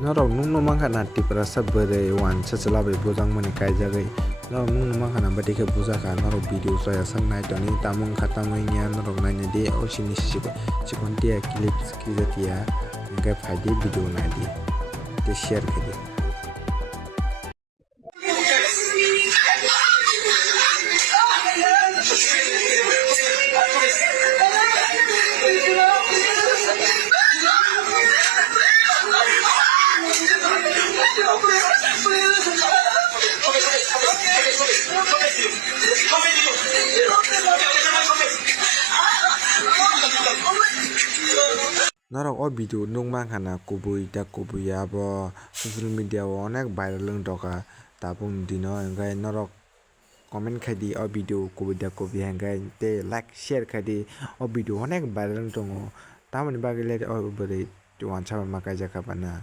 Norok nung no mangkana Tripura bwrwi wanasa chwla bujang mani kaijagui norok nung no mangkana badike bujaka norok video soya sang naitoni tamung khatamui nya norok naini di osini sikon tia clips kijatia hingke faidi video naidi te share khaidi. Norok o video nung mangkana kubui abo social media o onek viral wngtoka tabuk dino hingke norok comment khaidi o video kubui hingke tei like share khaidi o video onek viral wngtongo tamoni bagui o bwrwi wanasa ma kaijak bana